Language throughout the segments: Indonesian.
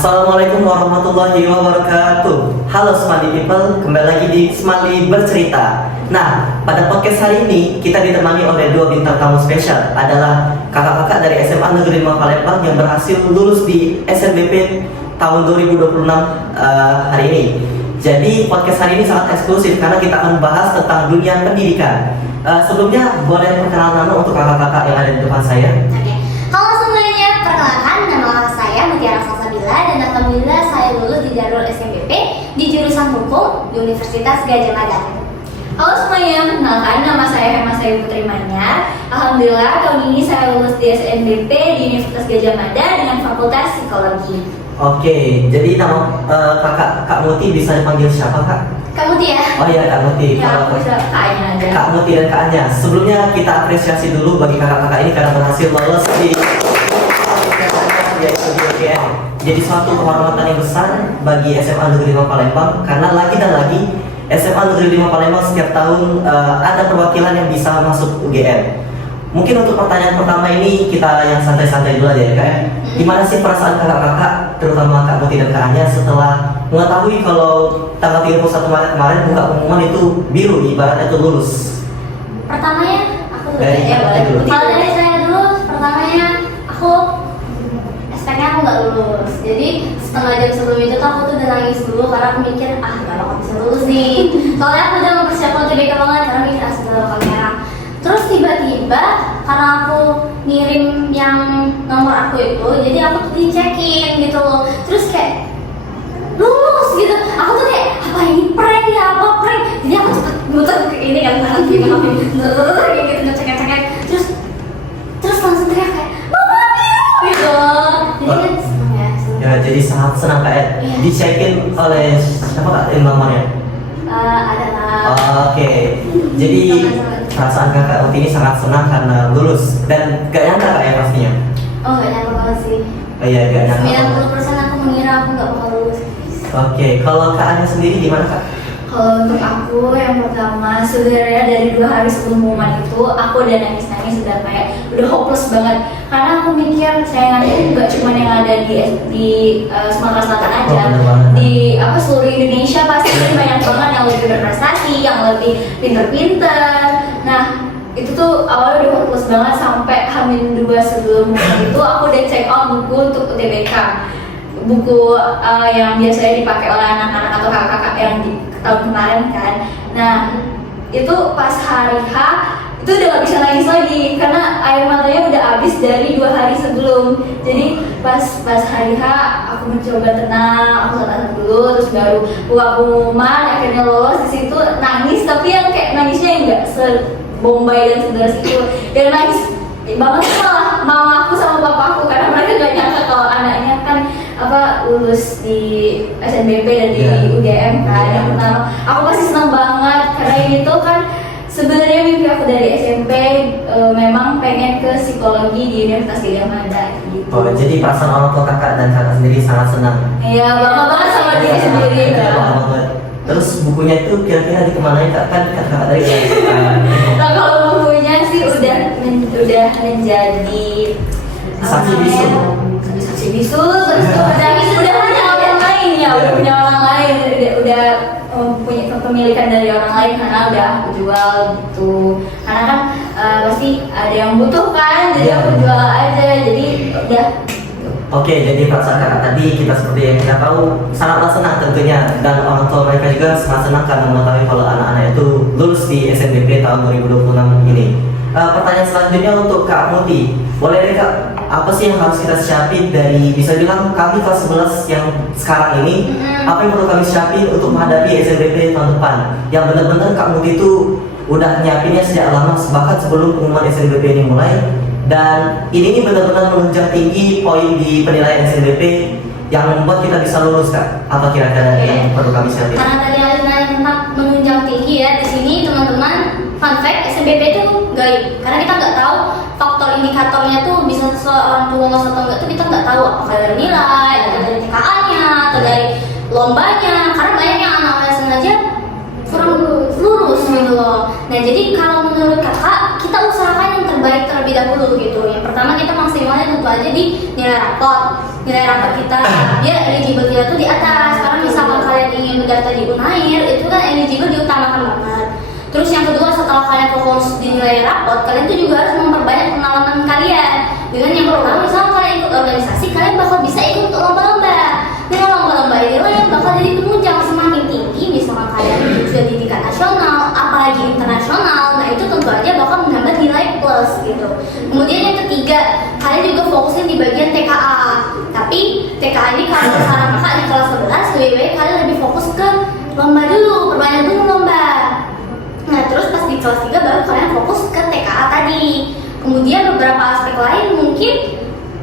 Assalamualaikum warahmatullahi wabarakatuh. Halo Smali People, kembali lagi di Smali Bercerita. Nah, pada podcast hari ini kita ditemani oleh dua bintang tamu spesial, adalah kakak-kakak dari SMA Negeri 5 Palembang yang berhasil lulus di SNBP tahun 2026 hari ini. Jadi podcast hari ini sangat eksklusif karena kita akan membahas tentang dunia pendidikan. Sebelumnya boleh perkenalan nama untuk kakak-kakak yang ada di depan saya. Oke. Halo semuanya, perkenalkan nama saya Mutiara Salsabila dan alhamdulillah saya lulus di jalur SNBP di jurusan Hukum di Universitas Gadjah Mada. Halo semuanya, perkenalkan nama saya Hema Sayu Putri Manyar. Alhamdulillah tahun ini saya lulus di SNBP di Universitas Gadjah Mada dengan Fakultas Psikologi. Oke, jadi nama Kak Muti bisa dipanggil siapa, Kak? Kamu dia? Oh iya, Kak Muti. Ya, aku bisa Kak-nya aja. Kak Muti dan Kak Anya. Sebelumnya kita apresiasi dulu bagi kakak-kakak ini karena berhasil lolos di UGM. Jadi suatu kehormatan yang besar bagi SMA Negeri 5 Palembang karena lagi dan lagi SMA Negeri 5 Palembang setiap tahun ada perwakilan yang bisa masuk UGM. Mungkin untuk pertanyaan pertama ini kita yang santai-santai dulu aja ya, Kak ya. Gimana sih perasaan kakak-kakak, terutama Kak Muti dan Kak Anya setelah mengetahui kalau tanggal 31 Maret kemarin buka pengumuman itu biru, ibaratnya itu lulus? Pertamanya aku dulu Dari ya, Kak dulu. Kalau dari saya dulu, pertamanya aku SPK aku nggak lulus. Jadi setengah jam sebelum itu tuh aku tuh udah nangis dulu karena aku mikir nggak bakal bisa lulus nih. Soalnya aku udah mempersiapkan UTBK banget karena mikir sudah bakal merah. Terus tiba-tiba karena aku ngirim yang nomor aku itu, jadi aku tuh dicekin gitu loh. Terus kayak lulus gitu. Aku tuh kayak apa ini prank ya, apa prank? Jadi aku cepet muter ke ini kan tangan gini kayak gitu ngecek-ngecek. Terus langsung teriak kayak mama biru gitu. Jadi kan seneng ya. Ya, jadi sangat senang Kak. Iya. Dicekin oleh siapa Kak nomornya? Adalah Oke. Jadi perasaan kakak Muti ini sangat senang karena lulus dan gak nyangka Kak ya pastinya. oh gak nyangka banget sih. Oh iya, gak nyangka. 90% aku mengira aku gak bakal lulus. Oke, kalau Kak Anya sendiri gimana Kak? Kalau untuk aku yang pertama sebenarnya dari 2 hari sebelum pengumuman itu aku udah nangis-nangis udah kayak udah hopeless banget karena aku mikir sayangannya nggak cuma yang ada di Sumatera Selatan aja, bener banget. di seluruh Indonesia pasti banyak banget yang lebih berprestasi, yang lebih pinter-pinter. Nah itu tuh awalnya udah hopeless banget sampai H-2 sebelum itu aku udah check out buku untuk UTBK, buku yang biasanya dipakai oleh anak-anak atau kakak-kakak yang di tahun kemarin kan. Nah itu pas hari H itu udah gak bisa nangis lagi karena air matanya udah habis dari 2 hari sebelum. Jadi pas hari H aku mencoba tenang, aku tenang dulu, terus baru buka pengumuman akhirnya lolos. Di situ nangis tapi yang kayak nangisnya yang nggak sebombay dan sederas itu, yang nangis banget malah mama aku sama papa aku karena mereka gak nyangka kalau anaknya kan lulus di SNBP dan di UGM kan. Yang pertama aku pasti senang banget karena ini tuh kan sebenarnya mimpi aku dari SMP, memang pengen ke psikologi di Universitas Gadjah Mada gitu. Oh, jadi perasaan orang tua kakak dan kakak sendiri sangat senang. Iya, bangga banget sama diri sendiri Iya, kan. bangga banget. Terus bukunya itu kira-kira dikemanain Kak? Kan kakak dari Nah kalau bukunya sih udah menjadi saksi bisu. saksi bisu, terus udah punya orang lain ya, udah punya orang lain, udah punya kepemilikan dari orang lain karena udah aku jual gitu. Karena kan pasti ada yang butuh kan, jadi aku jual aja, jadi udah. Oke, jadi perasaan kakak tadi kita seperti yang kita tahu sangatlah senang tentunya, dan orang tua mereka juga sangat senang karena mengetahui kalau anak-anak itu lulus di SNBP tahun 2026 ini. Pertanyaan selanjutnya untuk Kak Muti, boleh deh Kak, apa sih yang harus kita siapin dari, bisa bilang kami kelas 11 yang sekarang ini, apa yang perlu kami siapin untuk menghadapi SNBP tahun depan? Yang benar-benar Kak Muti itu udah nyiapinnya sejak lama, bahkan sebelum pengumuman SNBP ini mulai. Dan ini benar-benar menunjang tinggi poin di penilaian SNBP yang membuat kita bisa lulus Kak. Apa kira-kira yang perlu kami siapin? Karena tadi Alif nanya tentang menunjang tinggi ya, di sini teman-teman fun fact SNBP itu gaib karena kita nggak tahu faktor indikatornya tuh bisa sesuai orang tua lolos atau enggak tuh kita nggak tahu, apakah dari nilai atau dari TKA-nya atau dari lombanya, karena banyak yang anak-anak sengaja kurang lurus gitu loh. Nah jadi kalau menurut kakak kita usahakan yang terbaik terlebih dahulu gitu. Yang pertama kita maksimalnya tentu aja di nilai rapot. nilai rapat kita biar eligible kita tuh di atas. Karena misalkan kalian ingin mendaftar di Unair itu kan eligible diutamakan banget. Terus yang kedua, setelah kalian fokus di nilai rapot, kalian tuh juga harus memperbanyak pengalaman kalian. Dengan yang pertama, misalnya kalian ikut organisasi, kalian bakal bisa ikut untuk lomba-lomba. Dengan lomba-lomba inilah yang bakal jadi penunjang semakin tinggi. Misalnya kalian sudah di tingkat nasional, apalagi internasional, nah itu tentu aja bakal menambah nilai plus gitu. Kemudian yang ketiga, kalian juga fokusin di bagian TKA. Tapi TKA ini kalau saran kakak di kelas 11, lebih baik kalian lebih fokus ke lomba dulu, perbanyak dulu lomba. Nah terus pas di kelas 3 baru kalian fokus ke TKA tadi. Kemudian beberapa aspek lain mungkin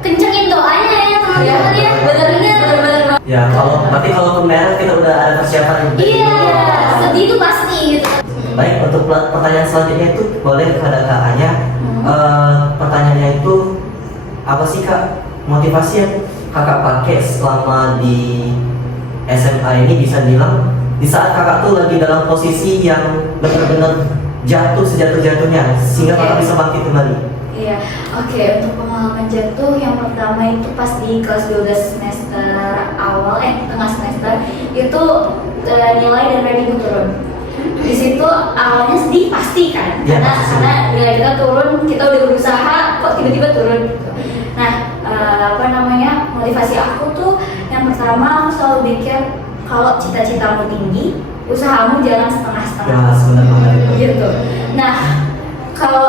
kencengin doanya ya teman-teman ya. Bener-bener. Ya berarti kalau merah kita udah ada persiapan. Iya, sedih itu pasti gitu. Baik, untuk pertanyaan selanjutnya itu boleh kepada kakaknya. Pertanyaannya itu apa sih kak motivasi yang kakak pakai selama di SMA ini, bisa bilang di saat kakak tuh lagi dalam posisi yang benar-benar jatuh sejatuh-jatuhnya sehingga kakak bisa bangkit kembali. Iya, oke. Untuk pengalaman jatuh yang pertama itu pas di kelas 12 semester awal, tengah semester itu nilai dan rating turun. Di situ awalnya sedih pasti kan, Ya, karena nilai kita turun, kita udah berusaha kok tiba-tiba turun gitu. Nah, motivasi aku tuh yang pertama aku selalu pikir kalau cita-citamu tinggi, usahamu jangan setengah-setengah. Ya, sebenarnya Gitu. Nah, kalau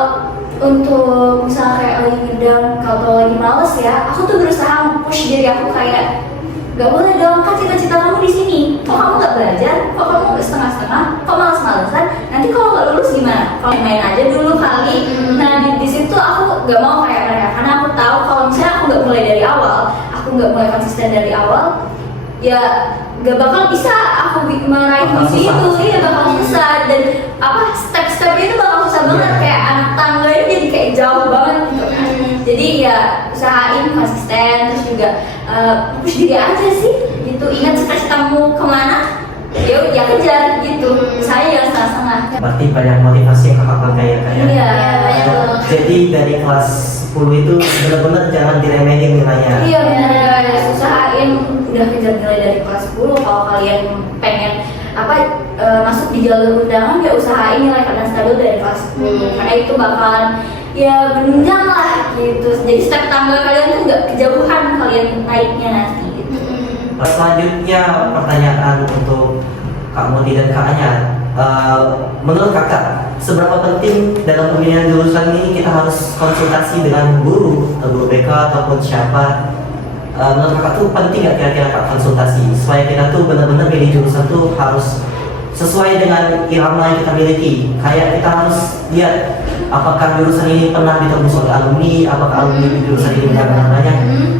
untuk misalnya kayak lagi ngedang, kalau lagi males ya, aku tuh berusaha push diri aku kayak gak boleh dong, kan cita-cita kamu di sini. Kok kamu gak belajar? Kok kamu gak setengah-setengah? Kok males-malesan? Nanti kalau gak lulus gimana? Kalau main aja dulu kali. Nah di situ aku gak mau kayak mereka, karena aku tahu kalau misalnya aku gak mulai dari awal, aku gak mulai konsisten dari awal, ya gak bakal bisa aku meraih mimpi itu. Iya bakal susah, dan step-stepnya itu bakal susah banget. Kayak anak tangga itu jadi kayak jauh banget gitu kan. Jadi ya usahain konsisten, terus juga push diri aja sih gitu. Ingat cita-citamu kemana, ya kejar gitu. Saya setengah-setengah. berarti banyak motivasi yang kakak pakai ya kak ya. Iya, banyak banget. Jadi dari kelas 10 itu benar-benar jangan diremehin nilainya. Iya benar guys, usahain udah kejar nilai dari kelas 10. Kalau kalian pengen masuk di jalur undangan, ya usahain nilai kalian stabil dari kelas 10. Karena itu bakalan ya menunjang lah gitu. Jadi step tangga kalian tuh nggak kejauhan kalian naiknya nanti gitu. Selanjutnya pertanyaan untuk Kak Modi dan Kak Anya. Menurut kakak, seberapa penting dalam pemilihan jurusan ini kita harus konsultasi dengan guru BK ataupun siapa? Menurut kakak tuh penting nggak kira-kira kak konsultasi supaya kita tuh benar-benar pilih jurusan tuh harus sesuai dengan irama yang kita miliki. Kayak kita harus lihat apakah jurusan ini pernah ditembus oleh alumni, apakah alumni di jurusan ini benar-benar banyak.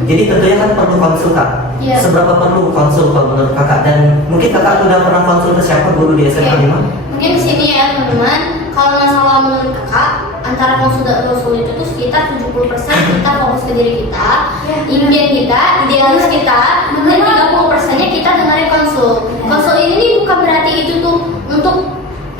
Jadi tentunya kan perlu konsul kak. Iya. Seberapa perlu konsul kalau menurut kakak, dan mungkin kakak sudah pernah konsul ke siapa guru di SMA Oke. 5? Mungkin di sini ya teman-teman, kalau masalah menurut kakak antara konsul dan konsul itu tuh sekitar 70% kita fokus ke diri kita, impian kita, idealis kita, dan 30%-nya kita dengerin konsul. Konsul ini bukan berarti itu tuh untuk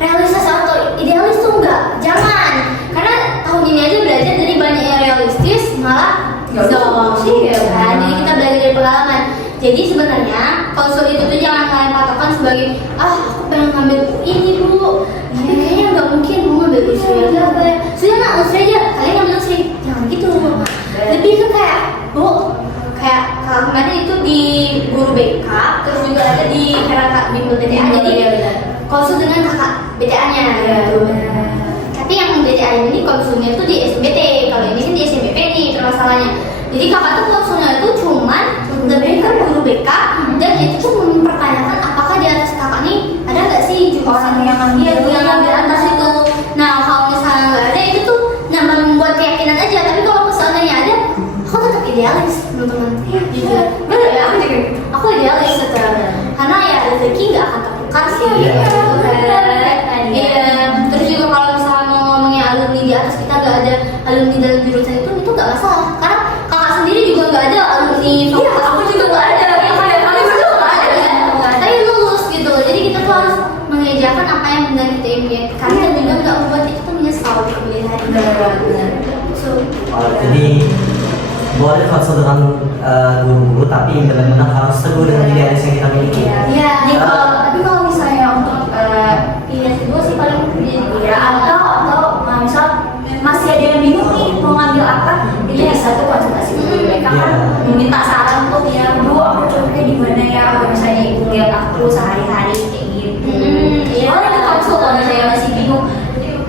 realisasi atau idealis tuh enggak, jangan. Karena tahun ini aja belajar dari banyak yang realistis malah zong sih ya kan. Jadi kita belajar dari pengalaman. Jadi sebenarnya konsul itu tuh jangan kalian patokan sebagai aku pengen ngambil ini bu, tapi kayaknya nggak mungkin mau ngambil Usri aja apa ya. Sudah nak Usri aja, kalian ngambil Usri, jangan gitu. Lebih ke kayak bu, kayak kalau kemarin itu di guru BK, terus juga ada di kakak bimbel BTA. Jadi konsul dengan kakak BTA-nya gitu. Tapi yang BTA ini konsulnya itu di SMBT, kalau ini kan di SMBP nih permasalahannya. Jadi kakak tuh konsulnya itu cuman lebih ke guru BK, dan itu tuh mempertanyakan apakah di atas kakak nih ada nggak sih jurusan yang ngambil atas itu. Nah kalau misalnya nggak ada, itu tuh membuat keyakinan aja. Tapi kalau misalnya ada, aku tetap idealis teman-teman. Jujur, bener ya, aku idealis tetap. Karena ya rezeki nggak akan tertukar sih. Iya. Terus juga kalau misalnya mau ngomongin alumni di atas kita nggak ada alumni dalam jurusan itu nggak masalah. Karena kakak sendiri juga nggak ada alumni. Iya, aku juga nggak ada. Kami berdua nggak ada. Tapi lulus gitu. Jadi kita tuh harus mengejarkan apa yang benar kita impikan. Dan juga nggak membuat kita tuh menyesal di pilihan. Benar. Jadi boleh konsul dengan guru-guru, tapi benar-benar harus teguh dengan idealis yang kita miliki. Iya. Tapi kalau misalnya untuk Iya sih, gue sih paling ya atau misal masih ada yang bingung nih mau ngambil apa, itu bisa tuh konsultasi dulu. Mereka kan meminta saran tuh ya, Bu aku cocoknya di mana ya, kalau misalnya ibu lihat aku sehari-hari kayak gitu. Iya. Oh ada konsul kalau misalnya masih bingung,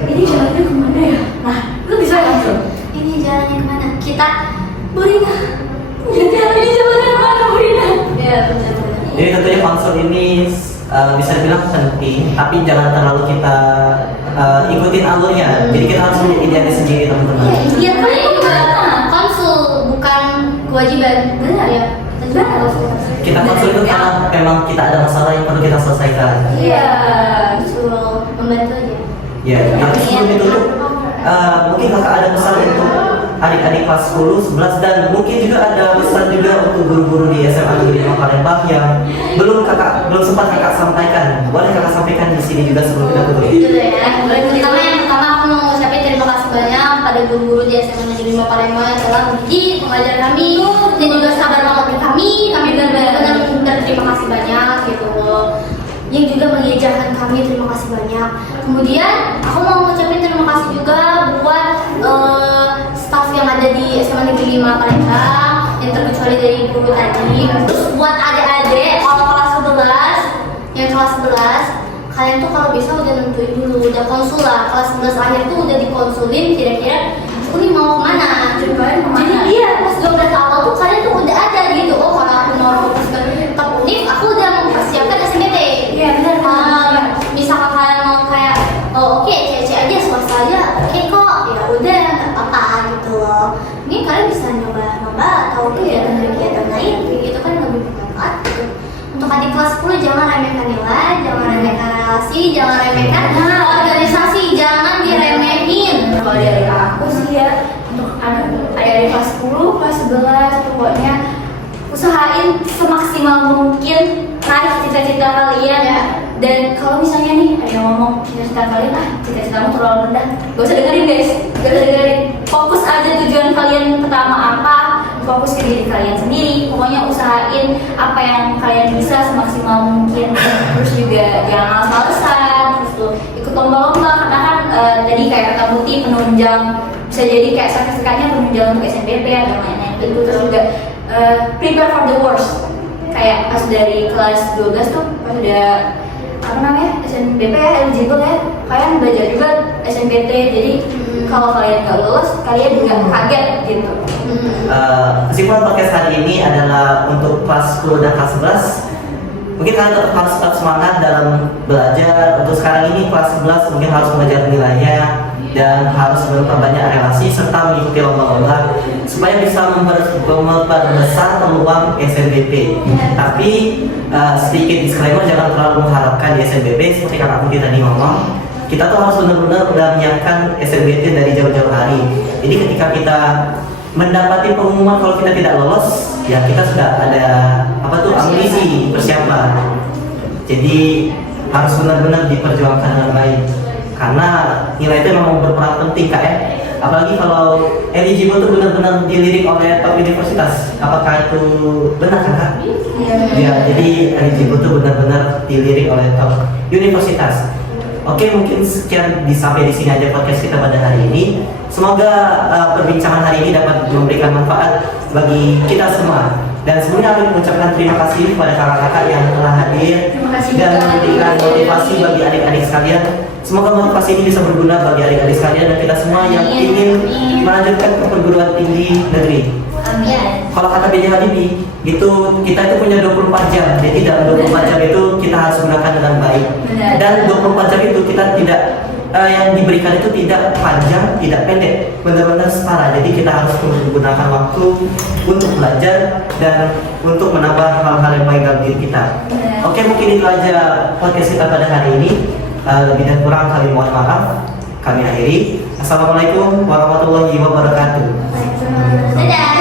ini jalannya kemana ya? Nah lu bisa konsul. Ini jalannya kemana? Kita Burina, jalannya kemana Burina? ya benar. Jadi tentunya konsul ini bisa dibilang penting, tapi jangan terlalu kita ikutin alurnya. Jadi kita harus punya idealis sendiri teman-teman. Iya kan Ini itu juga konsul bukan kewajiban. Benar ya? Kita juga konsul. Kita konsul itu karena memang kita ada masalah yang perlu kita selesaikan. Iya. Betul, membantu aja. Ya, tapi sebelum itu mungkin kakak ada pesan untuk adik-adik kelas 10, 11 dan mungkin juga ada pesan juga untuk guru-guru di SMA Negeri 5 Palembang yang belum sempat kakak sampaikan. Boleh kakak sampaikan di sini juga sebelum kita tutup. Gitu ya. Yang pertama aku mau ngucapin terima kasih banyak pada guru-guru di SMA Negeri 5 Palembang yang telah mendidik, mengajar kami dan juga sabar mengajar kami. Kami benar-benar berterima kasih banyak gitu loh. Yang juga mengajarkan kami, terima kasih banyak. Kemudian aku mau ngucapin terima kasih juga buat staff yang ada di SMA Negeri 5 Palembang yang terkecuali dari guru tadi. Terus buat adik-adik kalau kelas 11 kalian tuh kalau bisa udah nentuin dulu, udah konsul lah. Kelas 11 akhir tuh udah dikonsulin kira-kira aku nih mau kemana. Jadi iya pas 12 awal tuh kalian tuh udah ada gitu. Oh kalau aku mau fokus ke top univ, aku udah mempersiapkan SNMPTN. Iya benar. Misalkan kalian mau kayak oh oke C aja swasta aja oke kok ya udah nggak apa-apa gitu loh. Ini kalian bisa nyoba atau kegiatan lain kayak gitu kan lebih bermanfaat gitu. Untuk adik kelas 10 jangan remehkan nilai, jangan remehkan relasi, jangan remehkan organisasi, jangan diremehin. Kalau dari aku sih ya, untuk adik-adik kelas 10, kelas 11 pokoknya usahain semaksimal mungkin raih cita-cita kalian ya. Dan kalau misalnya nih ada yang ngomong cita-cita kalian cita-citamu terlalu rendah, gak usah dengerin guys, gak usah dengerin. Fokus aja tujuan kalian pertama apa, fokus ke diri kalian sendiri. Pokoknya usahain apa yang kalian bisa semaksimal mungkin. Terus juga jangan males-malesan, terus tuh ikut lomba-lomba karena kan tadi kayak kata Muti penunjang, bisa jadi kayak sertifikatnya penunjang untuk SNBP dan lain-lain itu. Terus juga prepare for the worst, kayak pas dari kelas 12 tuh pas udah apa namanya SNBP ya eligible ya, kalian belajar juga SNPT. Jadi kalau kalian nggak lulus kalian juga kaget gitu. Kesimpulan podcast hari ini adalah untuk kelas 10 dan kelas 11 mungkin kalian tetap semangat dalam belajar. Untuk sekarang ini kelas 11 mungkin harus mengejar nilainya dan harus memperbanyak relasi serta mengikuti lomba-lomba supaya bisa memperbesar peluang SNBP. Tapi sedikit disclaimer, jangan terlalu mengharapkan di SNBP seperti kakak Putih tadi ngomong. Kita tuh harus benar-benar udah menyiapkan SNBP dari jauh-jauh hari. Jadi ketika kita mendapati pengumuman kalau kita tidak lolos, ya kita sudah ada amunisi persiapan. Jadi harus benar-benar diperjuangkan dengan baik. Karena nilai itu memang berperan penting Kak ya. Apalagi kalau eligible itu benar-benar dilirik oleh top universitas. Apakah itu benar Kak? Ya, jadi eligible itu benar-benar dilirik oleh top universitas. Oke, mungkin sekian sampai di sini aja podcast kita pada hari ini. Semoga perbincangan hari ini dapat memberikan manfaat bagi kita semua. Dan sebelumnya kami mengucapkan terima kasih kepada kakak-kakak yang telah hadir dan memberikan motivasi bagi adik-adik sekalian. Semoga motivasi ini bisa berguna bagi adik-adik sekalian dan kita semua yang ingin melanjutkan ke perguruan tinggi negeri. Amin. Kalau kata B.J. Habibie, kita itu punya 24 jam. Jadi dalam 24 jam itu kita harus gunakan dengan baik. Dan 24 jam itu kita tidak yang diberikan itu tidak panjang, tidak pendek, benar-benar setara. Jadi kita harus menggunakan waktu untuk belajar dan untuk menambah hal-hal yang baik dalam diri kita. Oke, mungkin itu aja podcast kita pada hari ini. Lebih dan kurang kami mohon maaf. Kami akhiri. Assalamualaikum warahmatullahi wabarakatuh. Dadah.